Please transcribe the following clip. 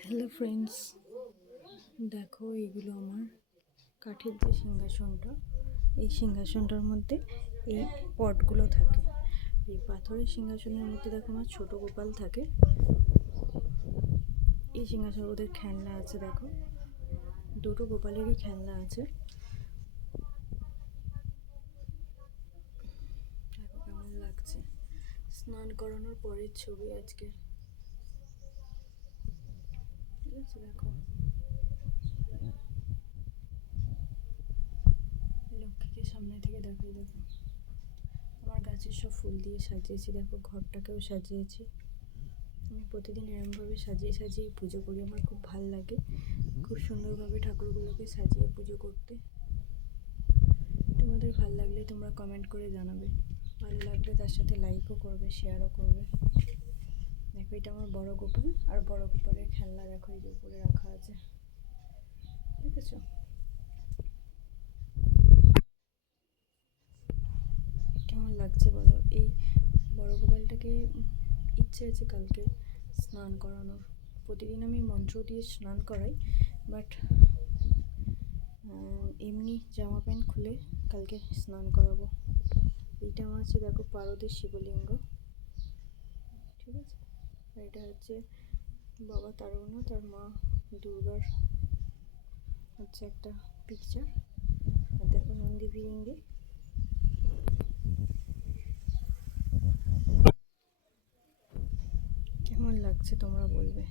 Hello friends, দেখো এইগুলো আমার কাঠের যে সিংহাসনটা, এই সিংহাসনটার মধ্যে এই পটগুলো থাকে। এই পাথরের সিংহাসনের মধ্যে দেখো আমার ছোট গোপাল থাকে। এই সিংহাসন ওদের খেলনা আছে, দেখো দুটো গোপালেরই খেলনা আছে। দেখো কেমন লাগছে, স্নান করানোর পরের ছবি আজকে। ঠিক আছে, দেখো লক্ষ্মীকে সামনে থেকে দেখাই। দেখো আমার গাছের সব ফুল দিয়ে সাজিয়েছি, দেখো ঘরটাকেও সাজিয়েছি। আমি প্রতিদিন এরমভাবে সাজিয়ে সাজিয়ে পুজো করি, আমার খুব ভাল লাগে খুব সুন্দরভাবে ঠাকুরগুলোকে সাজিয়ে পুজো করতে। তোমাদের ভাল লাগলে তোমরা কমেন্ট করে জানাবে, ভালো লাগলে তার সাথে লাইকও করবে, শেয়ারও করবে। দেখো এটা আমার বড় গোপাল, আর বড় গোপালের খেলনা দেখো এই যে উপরে রাখা আছে, ঠিক আছে। কেমন লাগছে বলো? এই বড় গোপালটাকে ইচ্ছে আছে কালকে স্নান করানোর। প্রতিদিন আমি মন্ত্র দিয়ে স্নান করাই, বাট এমনি জামা প্যান্ট খুলে কালকে স্নান করাবো। এইটা আমার হচ্ছে দেখো পারদের শিবলিঙ্গ, ঠিক আছে। আর এটা হচ্ছে বাবা তারকনাথ আর মা দুর্গার হচ্ছে একটা পিকচার। আর দেখো নন্দী ফিরিঙ্গি। কেমন লাগছে তোমরা বলবে।